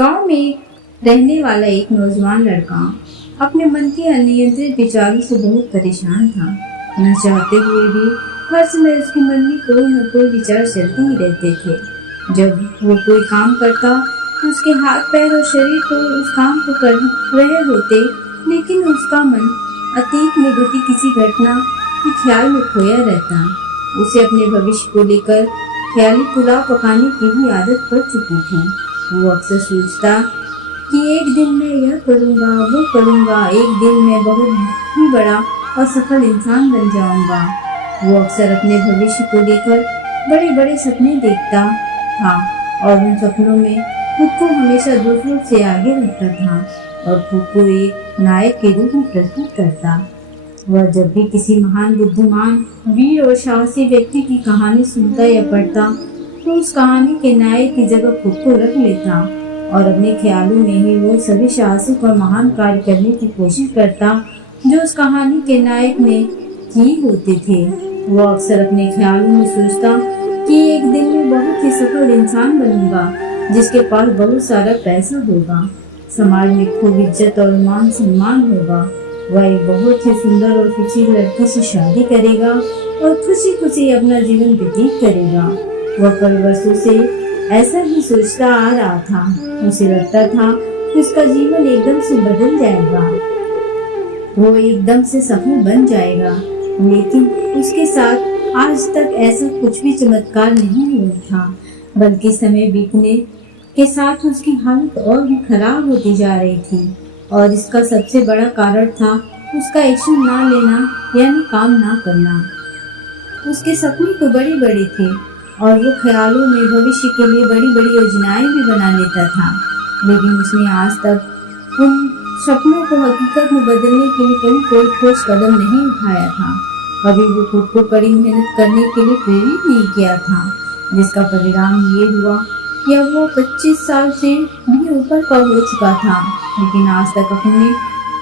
गांव में रहने वाला एक नौजवान लड़का अपने मन के अनियंत्रित विचारों से बहुत परेशान था। न चाहते हुए भी हर समय उसके मन में कोई न कोई विचार चलते ही रहते थे। जब वो कोई काम करता तो उसके हाथ पैर और शरीर तो उस काम को कर रहे होते, लेकिन उसका मन अतीत में घटी किसी घटना के ख्याल में खोया रहता। उसे अपने भविष्य को लेकर ख्याली पुलाव पकाने की भी आदत पड़ चुकी थी। वो अक्सर सोचता कि एक दिन मैं यह करूँगा, वो करूँगा, एक दिन मैं बहुत ही बड़ा और सफल इंसान बन जाऊँगा। वो अक्सर अपने भविष्य को लेकर बड़े बड़े सपने देखता था और उन सपनों में खुद को हमेशा दूसरों से आगे रखता था और खुद को एक नायक के रूप में प्रस्तुत करता। वह जब भी किसी महान, बुद्धिमान, वीर और साहसी व्यक्ति की कहानी सुनता या पढ़ता तो उस कहानी के नायक की जगह खुद को रख लेता और अपने ख्यालों में ही वो सभी साहसिक और महान कार्य करने की कोशिश करता जो उस कहानी के नायक ने किए होते थे। वो अक्सर अपने ख्यालों में सोचता कि एक दिन मैं बहुत ही सफल इंसान बनूंगा जिसके पास बहुत सारा पैसा होगा, समाज में खूब इज्जत और मान सम्मान होगा। वह एक बहुत ही सुंदर और सुशील लड़की से शादी करेगा और खुशी खुशी अपना जीवन व्यतीत करेगा। वह कई वर्षों से ऐसा ही सोचता आ रहा था। उसे लगता था कि उसका जीवन एकदम से बदल जाएगा, वो एकदम से सफल बन जाएगा, लेकिन उसके साथ आज तक ऐसा कुछ भी चमत्कार नहीं हुआ था, बल्कि समय बीतने के साथ उसकी हालत और भी खराब होती जा रही थी। और इसका सबसे बड़ा कारण था उसका एक्शन ना लेना, यानी काम ना करना। उसके सपने तो बड़े बड़े थे और वो ख्यालों में भविष्य के लिए बड़ी बड़ी योजनाएं भी बना लेता था, लेकिन उसने आज तक उन सपनों को हकीकत में बदलने के लिए कभी कोई ठोस कदम नहीं उठाया था। कभी वो खुद को कड़ी मेहनत करने के लिए प्रेरित नहीं किया था, जिसका परिणाम ये हुआ कि अब वो 25 साल से भी ऊपर का हो चुका था, लेकिन आज तक अपने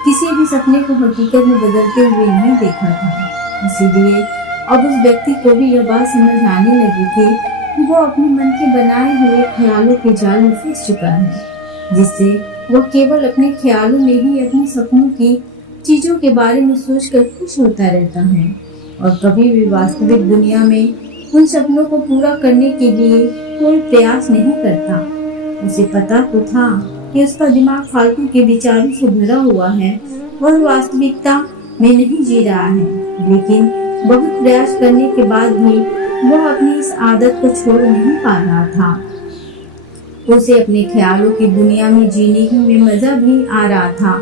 किसी भी सपने को हकीकत में बदलते हुए नहीं देखा था। इसीलिए अब उस व्यक्ति को भी यह बात समझ आने लगी थी कि वो अपने मन के बनाए हुए ख्यालों के जाल में फंस चुका है, जिससे वो केवल अपने ख्यालों में ही अपने सपनों की चीजों के बारे में सोचकर खुश होता रहता है और कभी भी वास्तविक दुनिया में उन सपनों को पूरा करने के लिए कोई प्रयास नहीं करता। उसे पता तो था कि उसका दिमाग फालतू के विचारों से भरा हुआ है और वास्तविकता में नहीं जी रहा है, लेकिन बहुत प्रयास करने के बाद भी वह अपनी इस आदत को छोड़ नहीं पा रहा था। उसे अपने ख्यालों की दुनिया में जीने में मजा भी आ रहा था,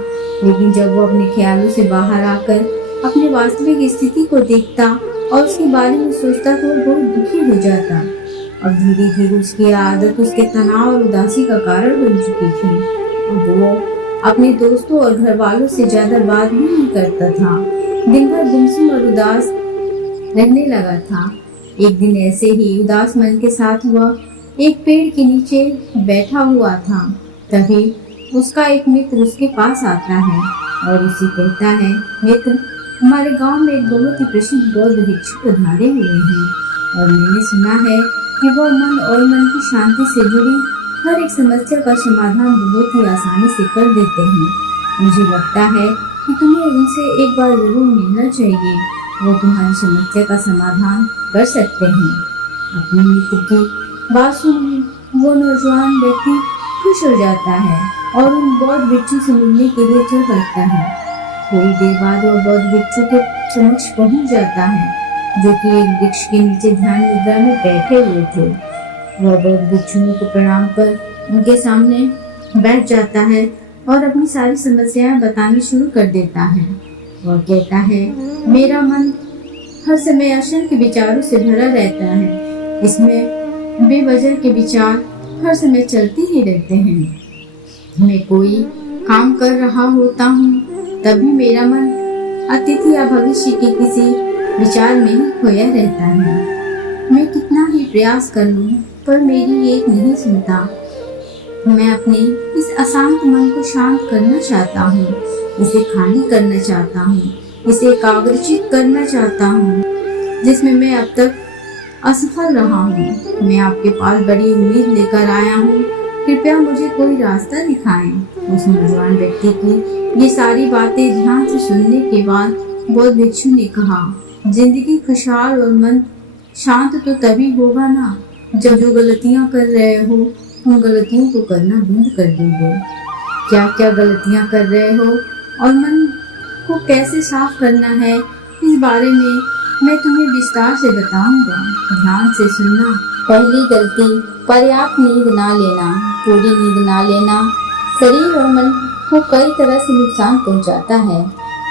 लेकिन जब वो अपने ख्यालों से बाहर आकर अपनी वास्तविक स्थिति को देखता और उसके बारे में सोचता तो वो बहुत दुखी हो जाता। अब धीरे धीरे उसकी आदत उसके तनाव और उदासी का कारण बन चुकी थी। वो अपने दोस्तों और घर वालों से ज्यादा बात भी नहीं करता था, दिन भर गुमसुम और उदास रहने लगा था। एक दिन ऐसे ही उदास मन के साथ वह एक पेड़ के नीचे बैठा हुआ था, तभी उसका एक मित्र उसके पास आता है और उसे कहता है, मित्र, हमारे गांव में एक बहुत ही प्रसिद्ध बौद्ध भिक्षु पधारे हुए हैं और मैंने सुना है कि वह मन और मन की शांति से जुड़ी हर एक समस्या का समाधान बहुत ही आसानी से कर देते हैं। मुझे लगता है कि तुम्हें उनसे एक बार जरूर मिलना चाहिए, वो तुम्हारी समस्या का समाधान कर सकते हैं। अपने मित्र की बात सुन वो नौजवान व्यक्ति खुश हो जाता है और उन बौद्ध भिक्षु से मिलने के लिए चल पड़ता है। थोड़ी देर बाद वह बौद्ध भिक्षु के समक्ष पहुंच जाता है, जो कि एक वृक्ष के नीचे ध्यान मुद्रा में बैठे हुए थे। वह बौद्ध भिक्षुओं को प्रणाम कर उनके सामने बैठ जाता है और अपनी सारी समस्याएं बतानी शुरू कर देता है। वह कहता है, मेरा मन हर समय असंख्य विचारों से भरा रहता है, इसमें बेवजह के विचार हर समय चलते ही रहते हैं। मैं कोई काम कर रहा होता हूँ तभी मेरा मन अतीत या भविष्य के किसी विचार में ही खोया रहता है। मैं कितना ही प्रयास कर लूं पर मेरी एक नहीं सुनता। मैं अपने इस अशांत मन को शांत करना चाहता हूँ, इसे खाली करना चाहता हूँ, इसे एकाग्रचित करना चाहता हूँ, जिसमें मैं अब तक असफल रहा हूँ। मैं आपके पास बड़ी उम्मीद लेकर आया हूँ कृपया मुझे कोई रास्ता दिखाएं। उस नौजवान व्यक्ति की ये सारी बातें ध्यान से सुनने के बाद बौद्ध भिक्षु ने कहा, जिंदगी खुशहाल और मन शांत तो तभी होगा ना जब जो गलतियां कर रहे हो उन गलतियों को करना बंद कर दोगे। क्या क्या गलतियां कर रहे हो और मन को कैसे साफ करना है, इस बारे में मैं तुम्हें विस्तार से बताऊंगा। ध्यान से सुनना। पहली गलती, पर्याप्त नींद ना लेना। पूरी नींद ना लेना शरीर और मन को कई तरह से नुकसान पहुंचाता है।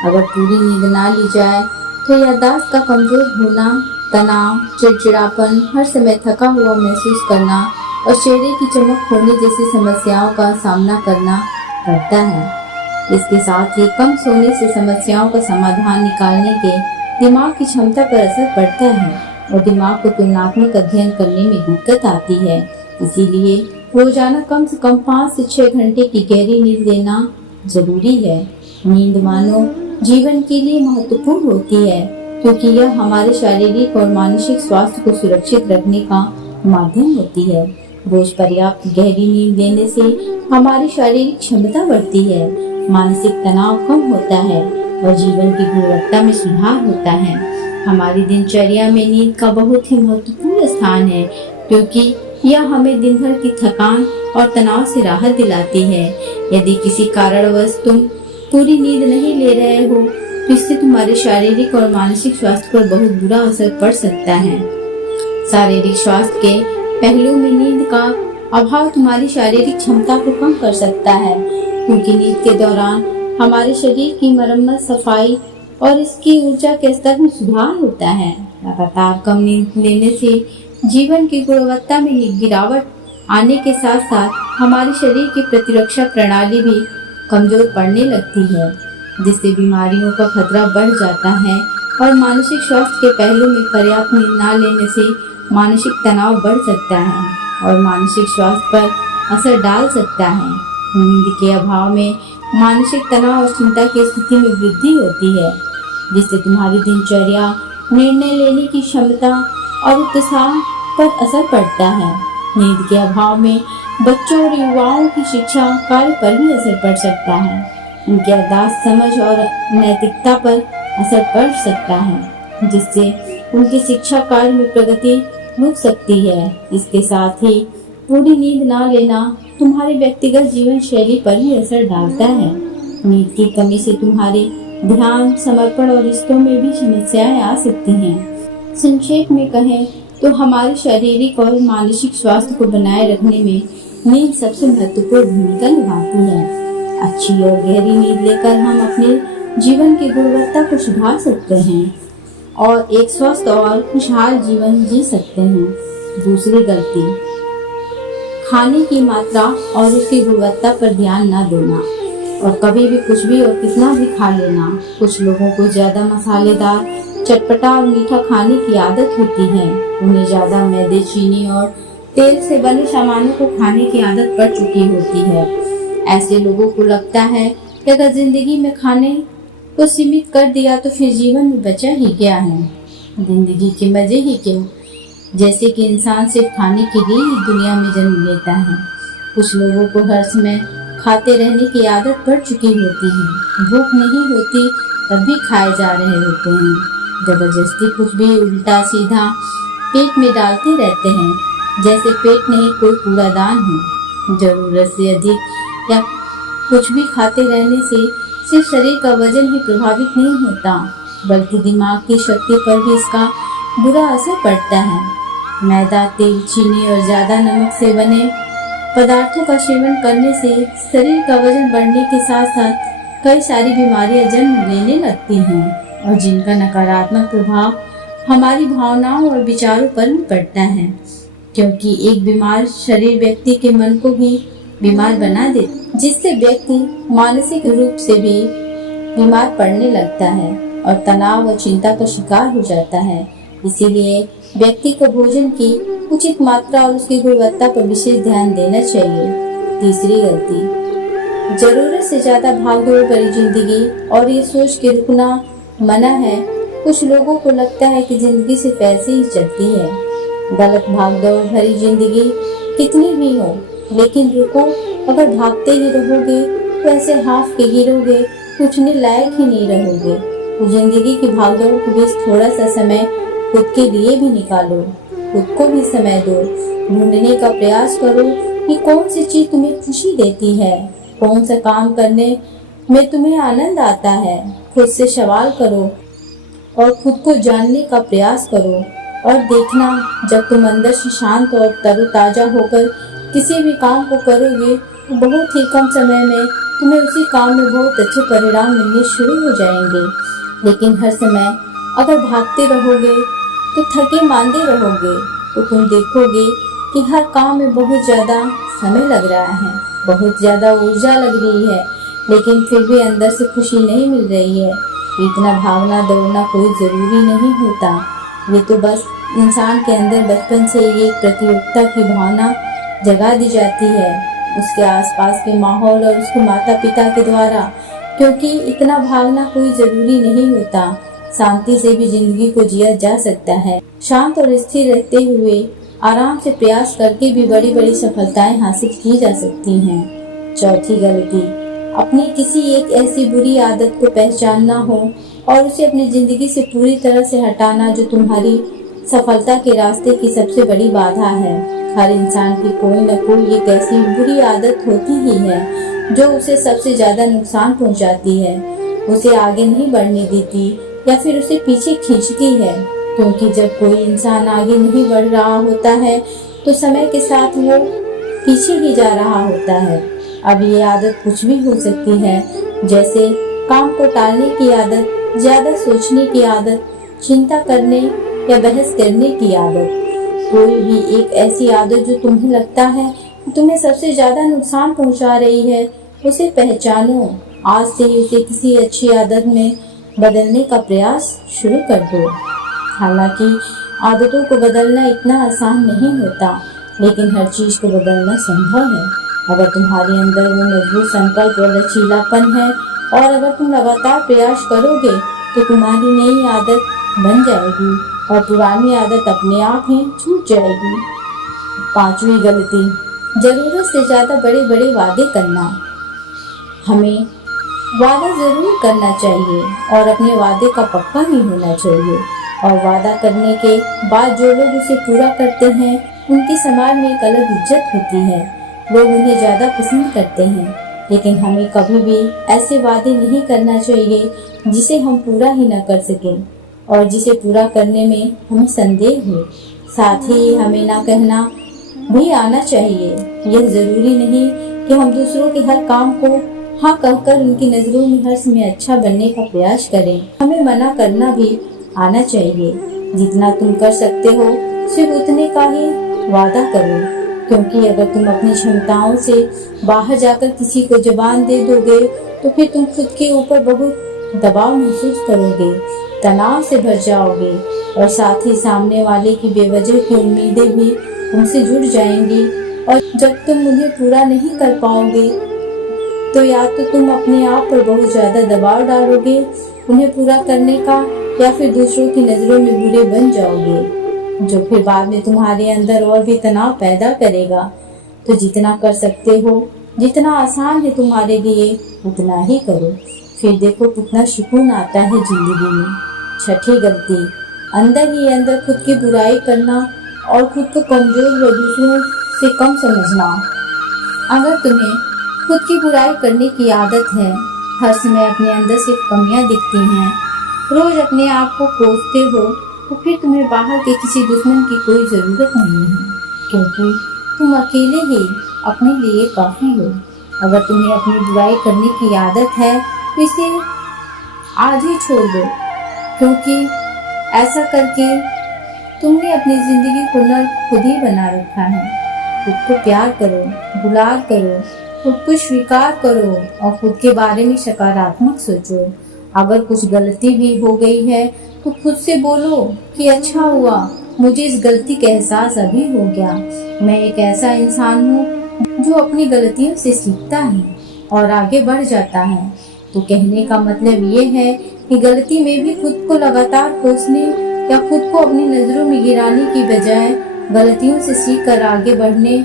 अगर पूरी नींद ना ली जाए तो याददाश्त का कमजोर होना, तनाव, चिड़चिड़ापन, हर समय थका हुआ महसूस करना और चेहरे की चमक खोने जैसी समस्याओं का सामना करना पड़ता है। इसके साथ ही कम सोने से समस्याओं का समाधान निकालने के दिमाग की क्षमता पर असर पड़ता है और दिमाग को तुलनात्मक अध्ययन करने में दिक्कत आती है। इसीलिए रोजाना कम से कम 5 से 6 घंटे की गहरी नींद लेना जरूरी है। नींद मानव जीवन के लिए महत्वपूर्ण होती है क्योंकि यह हमारे शारीरिक और मानसिक स्वास्थ्य को सुरक्षित रखने का माध्यम होती है। रोज पर्याप्त गहरी नींद लेने से हमारी शारीरिक क्षमता बढ़ती है, मानसिक तनाव कम होता है और जीवन की गुणवत्ता में सुधार होता है। हमारी दिनचर्या में नींद का बहुत ही महत्वपूर्ण स्थान है क्योंकि यह हमें दिन भर की थकान और तनाव से राहत दिलाती है। यदि किसी कारणवश तुम पूरी नींद नहीं ले रहे हो तो इससे तुम्हारे शारीरिक और मानसिक स्वास्थ्य पर बहुत बुरा असर पड़ सकता है। शारीरिक स्वास्थ्य के पहलू में नींद का अभाव तुम्हारी शारीरिक क्षमता को कम कर सकता है क्योंकि नींद के दौरान हमारे शरीर की मरम्मत, सफाई और इसकी ऊर्जा के स्तर में सुधार होता है। लगातार कम नींद लेने से जीवन की गुणवत्ता में गिरावट आने के साथ साथ हमारे शरीर की प्रतिरक्षा प्रणाली भी कमजोर पड़ने लगती है, जिससे बीमारियों का खतरा बढ़ जाता है और मानसिक स्वास्थ्य के पहलू में पर्याप्त नींद न लेने से मानसिक तनाव बढ़ सकता है और मानसिक स्वास्थ्य पर असर डाल सकता है। नींद के अभाव में मानसिक तनाव और चिंता की स्थिति में वृद्धि होती है, जिससे तुम्हारी दिनचर्या, निर्णय लेने की क्षमता और उत्साह पर असर पड़ता है। नींद के अभाव में बच्चों और युवाओं की शिक्षा कार्य पर भी असर पड़ सकता है। उनकी याददाश्त, समझ और नैतिकता पर असर पड़ सकता है, जिससे उनकी शिक्षा कार्य में प्रगति रुक सकती है। इसके साथ ही पूरी नींद ना लेना तुम्हारे व्यक्तिगत जीवन शैली पर भी असर डालता है। नींद की कमी से तुम्हारे ध्यान, समर्पण और रिश्तों में भी समस्याएं आ सकती हैं। संक्षेप में कहें तो हमारे शारीरिक और मानसिक स्वास्थ्य को बनाए रखने में नींद सबसे महत्वपूर्ण भूमिका निभाती है। अच्छी और गहरी नींद लेकर हम अपने जीवन की गुणवत्ता को सुधार सकते हैं और एक स्वस्थ और खुशहाल जीवन जी सकते हैं। दूसरी गलती, खाने की मात्रा और उसकी गुणवत्ता पर ध्यान न देना और कभी भी कुछ भी और कितना भी खा लेना। कुछ लोगों को ज्यादा मसालेदार, चटपटा और मीठा खाने की आदत होती है। उन्हें ज्यादा मैदे, चीनी और तेल से बने सामानों को खाने की आदत पड़ चुकी होती है। ऐसे लोगों को लगता है कि अगर जिंदगी में खाने को सीमित कर दिया तो फिर जीवन में बचा ही क्या है, जिंदगी के मजे ही क्या। जैसे कि इंसान सिर्फ खाने के लिए ही दुनिया में जन्म लेता है। कुछ लोगों को हर समय खाते रहने की आदत पड़ चुकी होती है। भूख नहीं होती तब भी खाए जा रहे होते हैं। जबरदस्ती कुछ भी उल्टा सीधा पेट में डालते रहते हैं, जैसे पेट नहीं कोई कूड़ादान हो। जरूरत से अधिक या कुछ भी खाते रहने से सिर्फ शरीर का वजन ही प्रभावित नहीं होता, बल्कि दिमाग की शक्ति पर भी इसका बुरा असर पड़ता है। मैदा, तेल, चीनी और ज्यादा नमक से बने पदार्थों का सेवन करने से शरीर का वजन बढ़ने के साथ साथ कई सारी बीमारियां जन्म लेने लगती हैं और जिनका नकारात्मक प्रभाव हमारी भावनाओं और विचारों पर भी पड़ता है, क्योंकि एक बीमार शरीर व्यक्ति के मन को भी बीमार बना देता, जिससे व्यक्ति मानसिक रूप से भी बीमार पड़ने लगता है और तनाव और चिंता का शिकार हो जाता है। इसीलिए व्यक्ति को भोजन की उचित मात्रा और उसकी गुणवत्ता पर विशेष ध्यान देना चाहिए। तीसरी गलती, जरूरत से ज्यादा भागदौड़ भरी जिंदगी और ये सोच के रुकना मना है। कुछ लोगों को लगता है कि जिंदगी सिर्फ ऐसे ही चलती है। गलत भागदौड़ भरी जिंदगी कितनी भी हो, लेकिन रुको, अगर भागते ही रहोगे तो ऐसे हाफ के गिरोगे, उठने लायक ही नहीं रहोगे। तो जिंदगी की भागदौड़ के बीच थोड़ा सा समय खुद के लिए भी निकालो, खुद को भी समय दो। ढूंढने का प्रयास करो कि कौन सी चीज तुम्हें खुशी देती है, कौन सा काम करने में तुम्हें आनंद आता है। खुद से सवाल करो और खुद को जानने का प्रयास करो, और देखना जब तुम अंदर से शांत और तरोताजा होकर किसी भी काम को करोगे तो बहुत ही कम समय में तुम्हें उसी काम में बहुत अच्छे परिणाम मिलने शुरू हो जाएंगे। लेकिन हर समय अगर भागते रहोगे तो थके मांदे रहोगे, तो तुम देखोगे कि हर काम में बहुत ज़्यादा समय लग रहा है, बहुत ज़्यादा ऊर्जा लग रही है, लेकिन फिर भी अंदर से खुशी नहीं मिल रही है। इतना भागना दौड़ना कोई ज़रूरी नहीं होता, ये तो बस इंसान के अंदर बचपन से ये प्रतियोगिता की भावना जगा दी जाती है उसके आसपास के माहौल और उसके माता पिता के द्वारा। क्योंकि इतना भागना कोई ज़रूरी नहीं होता, शांति से भी जिंदगी को जिया जा सकता है। शांत और स्थिर रहते हुए आराम से प्रयास करके भी बड़ी बड़ी सफलताएं हासिल की जा सकती हैं। चौथी गलती, अपनी किसी एक ऐसी बुरी आदत को पहचानना हो और उसे अपनी जिंदगी से पूरी तरह से हटाना जो तुम्हारी सफलता के रास्ते की सबसे बड़ी बाधा है। हर इंसान की कोई न कोई एक ऐसी बुरी आदत होती ही है जो उसे सबसे ज्यादा नुकसान पहुंचाती है, उसे आगे नहीं बढ़ने देती या फिर उसे पीछे खींचती है। क्योंकि जब कोई इंसान आगे नहीं बढ़ रहा होता है तो समय के साथ वो पीछे ही जा रहा होता है। अब ये आदत कुछ भी हो सकती है, जैसे काम को टालने की आदत, ज्यादा सोचने की आदत, चिंता करने या बहस करने की आदत। कोई भी एक ऐसी आदत जो तुम्हें लगता है कि तुम्हें सबसे ज्यादा नुकसान पहुंचा रही है, उसे पहचानो। आज से ही उसे किसी अच्छी आदत में बदलने का प्रयास शुरू कर दो। हालांकि आदतों को बदलना इतना आसान नहीं होता, लेकिन हर चीज को बदलना संभव है अगर तुम्हारे अंदर वो मजबूत संकल्प और लचीलापन है। और अगर तुम लगातार प्रयास करोगे तो तुम्हारी नई आदत बन जाएगी और पुरानी आदत अपने आप ही छूट जाएगी। पांचवी गलती, जरूरत से ज्यादा बड़े बड़े वादे करना। हमें वादा जरूर करना चाहिए और अपने वादे का पक्का ही होना चाहिए, और वादा करने के बाद जो लोग उसे पूरा करते हैं उनकी समाज में एक अलग इज्जत होती है, लोग उन्हें ज्यादा पसंद करते हैं। लेकिन हमें कभी भी ऐसे वादे नहीं करना चाहिए जिसे हम पूरा ही न कर सकें और जिसे पूरा करने में हमें संदेह हो। साथ ही हमें ना कहना भी आना चाहिए। यह जरूरी नहीं कि हम दूसरों के हर काम को हाँ कहकर उनकी नजरों में हर समय अच्छा बनने का प्रयास करें। हमें मना करना भी आना चाहिए। जितना तुम कर सकते हो सिर्फ उतने का ही वादा करो, क्योंकि अगर तुम अपनी क्षमताओं से बाहर जाकर किसी को जबान दे दोगे तो फिर तुम खुद के ऊपर बहुत दबाव महसूस करोगे, तनाव से भर जाओगे और साथ ही सामने वाले की बेवजह की उम्मीदें भी तुमसे जुड़ जाएंगी। और जब तुम उन्हें पूरा नहीं कर पाओगे तो या तो तुम अपने आप पर बहुत ज्यादा दबाव डालोगे उन्हें पूरा करने का, या फिर दूसरों की नजरों में बुरे बन जाओगे, जो फिर बाद में तुम्हारे अंदर और भी तनाव पैदा करेगा। तो जितना कर सकते हो, जितना आसान है तुम्हारे लिए, उतना ही करो, फिर देखो कितना सुकून आता है जिंदगी में। छठी गलती, अंदर ही अंदर खुद की बुराई करना और खुद को कमजोर व दूसरों से कम समझना। अगर तुम्हें खुद की बुराई करने की आदत है, हर समय अपने अंदर सिर्फ कमियां दिखती हैं, रोज अपने आप को कोसते हो, तो फिर तुम्हें बाहर के किसी दुश्मन की कोई ज़रूरत नहीं है, क्योंकि तुम अकेले ही अपने लिए काफ़ी हो। अगर तुम्हें अपनी बुराई करने की आदत है तो इसे आज ही छोड़ दो, क्योंकि ऐसा करके तुमने अपनी ज़िंदगी को नर्क खुद ही बना रखा है। खुद को प्यार करो, दुलार करो, खुद को स्वीकार करो और खुद के बारे में सकारात्मक सोचो। अगर कुछ गलती भी हो गई है तो खुद से बोलो कि अच्छा हुआ, मुझे इस गलती का एहसास अभी हो गया। मैं एक ऐसा इंसान हूँ जो अपनी गलतियों से सीखता है और आगे बढ़ जाता है। तो कहने का मतलब ये है कि गलती में भी खुद को लगातार कोसने या खुद को अपनी नजरों में गिराने की बजाय गलतियों से सीख कर आगे बढ़ने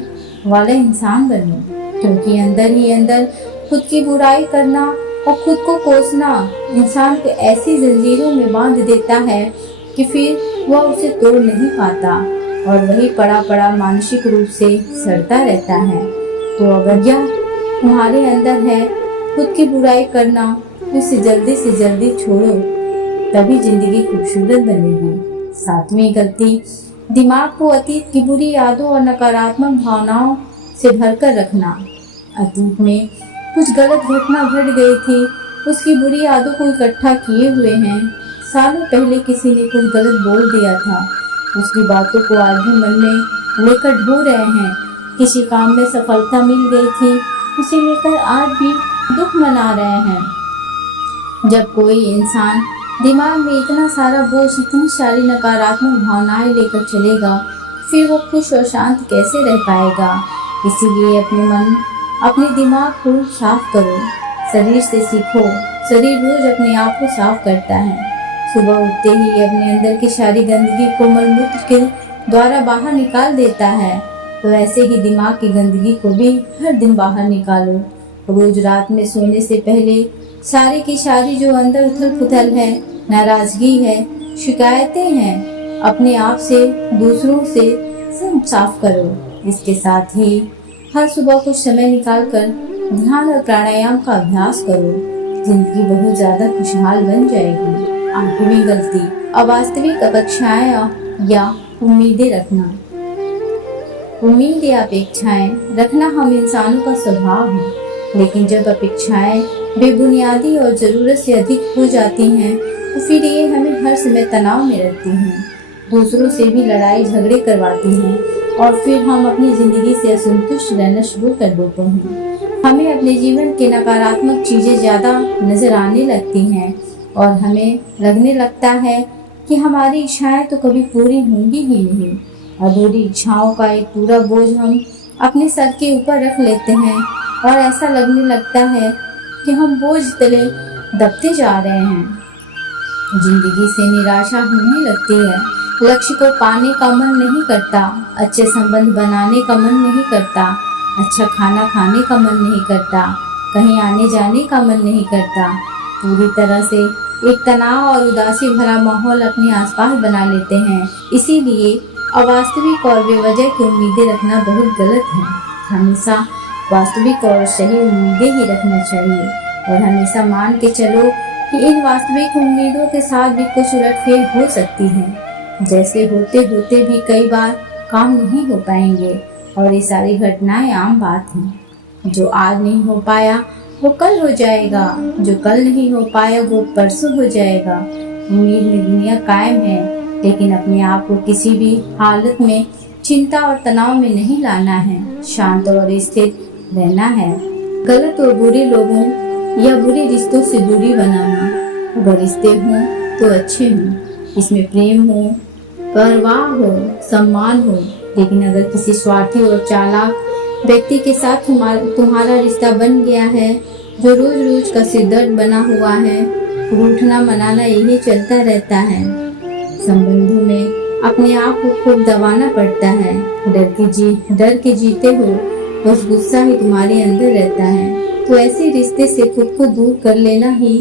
वाला इंसान बनो, क्योंकि अंदर ही अंदर खुद की बुराई करना और खुद को कोसना इंसान को ऐसी जंजीरों में बांध देता है कि फिर वह उसे तोड़ नहीं पाता और वही पड़ा पड़ा मानसिक रूप से सड़ता रहता है। तो अगर यह तुम्हारे अंदर है खुद की बुराई करना, तो इसे जल्दी से जल्दी छोड़ो, तभी जिंदगी खूबसूरत बनेगी। 7वीं गलती, दिमाग को अतीत की बुरी यादों और नकारात्मक भावनाओं से भरकर रखना। अतीत में कुछ गलत घटना घट गई थी, उसकी बुरी यादों को इकट्ठा किए हुए हैं। सालों पहले किसी ने कुछ गलत बोल दिया था, उसकी बातों को आज भी मन में लेकर ढो रहे हैं। किसी काम में सफलता मिल गई थी, उसे लेकर आज भी दुख मना रहे हैं। जब कोई इंसान दिमाग में इतना सारा बोझ, इतनी सारी नकारात्मक भावनाएं लेकर चलेगा, फिर वो खुश और शांत कैसे रह पाएगा। इसीलिए अपने मन, अपने दिमाग को साफ करो। शरीर से सीखो, शरीर रोज अपने आप को साफ करता है। सुबह उठते ही अपने अंदर की सारी गंदगी को मलमूत्र के द्वारा बाहर निकाल देता है, तो ऐसे ही दिमाग की गंदगी को भी हर दिन बाहर निकालो। रोज रात में सोने से पहले सारी की सारी जो अंदर उथल पुथल है, नाराजगी है, शिकायतें हैं, अपने आप से, दूसरों से सब साफ करो। इसके साथ ही हर सुबह कुछ समय निकालकर ध्यान और प्राणायाम का अभ्यास करो। जिंदगी बहुत ज्यादा खुशहाल बन जाएगी। 8वीं गलती, अवास्तविक अपेक्षाएं या उम्मीदें रखना। उम्मीद या अपेक्षाएं रखना हम इंसानों का स्वभाव है, लेकिन जब अपेक्षाएं बेबुनियादी और जरूरत से अधिक हो जाती हैं, तो फिर ये हमें हर समय तनाव में रखती हैं, दूसरों से भी लड़ाई झगड़े करवाती हैं और फिर हम अपनी जिंदगी से असंतुष्ट रहना शुरू कर देते हैं। हमें अपने जीवन के नकारात्मक चीजें ज्यादा नजर आने लगती हैं और हमें लगने लगता है कि हमारी इच्छाएं तो कभी पूरी होंगी ही नहीं। अधूरी इच्छाओं का एक पूरा बोझ हम अपने सर के ऊपर रख लेते हैं और ऐसा लगने लगता है कि हम बोझ तले दबते जा रहे हैं। जिंदगी से निराशा होने लगती है, लक्ष्य को पाने का मन नहीं करता, अच्छे संबंध बनाने का मन नहीं करता, अच्छा खाना खाने का मन नहीं करता, कहीं आने जाने का मन नहीं करता। पूरी तरह से एक तनाव और उदासी भरा माहौल अपने आसपास बना लेते हैं। इसीलिए अवास्तविक और बेवजह की उम्मीदें रखना बहुत गलत है। हमेशा वास्तविक और सही उम्मीदें ही रखना चाहिए और हमेशा मान के चलो कि इन वास्तविक उम्मीदों के साथ भी कुछ उलटफेर हो सकती है। जैसे होते होते भी कई बार काम नहीं हो पाएंगे और ये सारी घटनाएं आम बात हैं। जो आज नहीं हो पाया वो कल हो जाएगा, जो कल नहीं हो पाया वो परसों हो जाएगा। उम्मीद में दुनिया कायम है, लेकिन अपने आप को किसी भी हालत में चिंता और तनाव में नहीं लाना है, शांत और स्थिर रहना है। गलत और बुरे लोगों या बुरे रिश्तों से दूरी बनाना। अगर रिश्ते हों तो अच्छे हों, इसमें प्रेम हो, परवाह हो, सम्मान हो, लेकिन अगर किसी स्वार्थी और चालाक व्यक्ति के साथ तुम्हारा रिश्ता बन गया है, जो रोज रोज का सिरदर्द बना हुआ है, रूठना मनाना यही चलता रहता है। संबंधों में अपने आप को खूब दबाना पड़ता है। डर के जीते हो, बस गुस्सा ही तुम्हारे अंदर रहता है। तो ऐसे रिश्ते से खुद को दूर कर लेना ही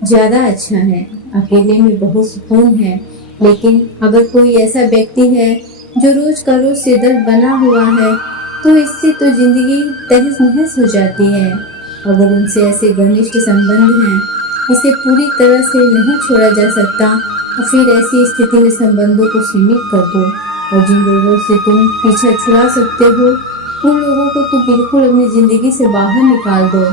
ज्यादा अच्छा है। अकेले में बहुत सुकून है, लेकिन अगर कोई ऐसा व्यक्ति है जो रोज का रोज सिरदर्द बना हुआ है, तो इससे तो जिंदगी तहस नहस हो जाती है। अगर उनसे ऐसे घनिष्ठ संबंध हैं, इसे पूरी तरह से नहीं छोड़ा जा सकता, तो फिर ऐसी स्थिति में संबंधों को सीमित कर दो और जिन लोगों से तुम पीछा छुड़ा सकते हो, उन लोगों को तो बिल्कुल अपनी जिंदगी से बाहर निकाल दो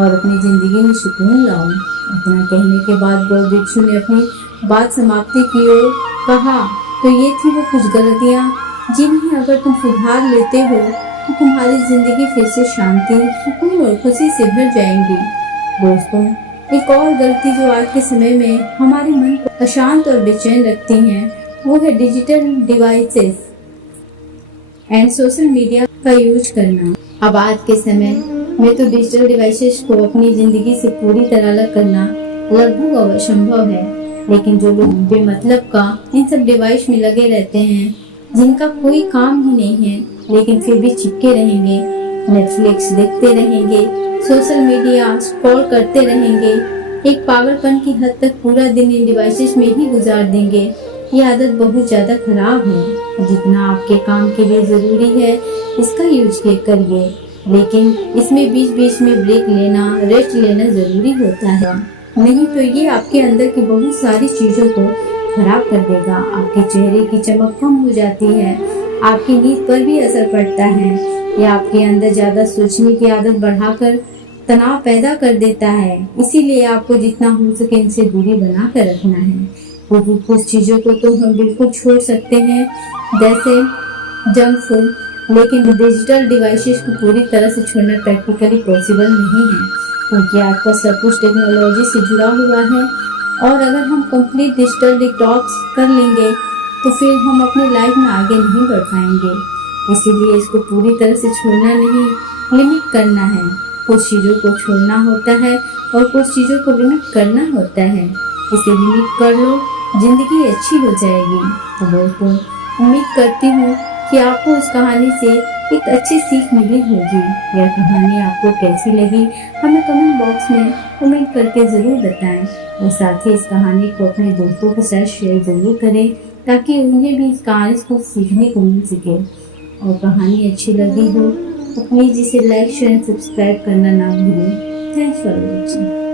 और अपनी जिंदगी में सुकून लाओ। इतना कहने के बाद बौद्ध भिक्षु ने अपनी बात समाप्ति की और कहा, तो ये थी वो कुछ गलतियाँ जिन्हें अगर तुम सुधार लेते हो तो तुम्हारी जिंदगी फिर से शांति, सुकून और खुशी से भर जाएंगी। दोस्तों, एक और गलती जो आज के समय में हमारे मन को अशांत और बेचैन रखती हैं, वो है digital devices and social media का यूज करना। अब आज के समय में तो डिजिटल डिवाइसेस को अपनी जिंदगी से पूरी तरह अलग करना लगभग असंभव है, लेकिन जो लोग बेमतलब का इन सब डिवाइस में लगे रहते हैं, जिनका कोई काम ही नहीं है, लेकिन फिर भी चिपके रहेंगे, नेटफ्लिक्स देखते रहेंगे, सोशल मीडिया स्क्रॉल करते रहेंगे, एक पागलपन की हद तक पूरा दिन इन डिवाइसेस में ही गुजार देंगे। ये आदत बहुत ज्यादा खराब है। जितना आपके काम के लिए जरूरी है इसका यूज करिए, लेकिन इसमें बीच बीच में ब्रेक लेना, रेस्ट लेना जरूरी होता है, नहीं तो ये आपके अंदर की बहुत सारी चीजों को खराब कर देगा। आपके चेहरे की चमक कम हो जाती है, आपकी नींद पर भी असर पड़ता है, या आपके अंदर ज्यादा सोचने की आदत बढ़ाकर तनाव पैदा कर देता है। इसीलिए आपको जितना हो सके इनसे दूरी बना कर रखना है। कुछ चीजों को तो हम बिल्कुल छोड़ सकते हैं, जैसे जंक फूड, लेकिन डिजिटल डिवाइसेस को पूरी तरह से छोड़ना प्रैक्टिकली पॉसिबल नहीं है, क्योंकि आपका सब कुछ टेक्नोलॉजी से जुड़ा हुआ है। और अगर हम कंप्लीट डिजिटल डिटॉक्स कर लेंगे तो फिर हम अपनी लाइफ में आगे नहीं बढ़ पाएंगे। इसीलिए इसको पूरी तरह से छोड़ना नहीं, लिमिट करना है। कुछ चीज़ों को छोड़ना होता है और कुछ चीज़ों को लिमिट करना होता है। इसे लिमिट कर लो, जिंदगी अच्छी हो जाएगी। तो दोस्तों, उम्मीद करती हूँ कि आपको इस कहानी से एक अच्छी सीख मिली होगी। यह कहानी आपको कैसी लगी हमें कमेंट बॉक्स में कमेंट करके ज़रूर बताएं, और साथ ही इस कहानी को अपने दोस्तों के साथ शेयर ज़रूर करें, ताकि उन्हें भी इस कहानी को सीखने को मिल सके। और कहानी अच्छी लगी हो तो प्लीज़ इसे लाइक शेयर सब्सक्राइब करना ना भूलें। Thanks for watching.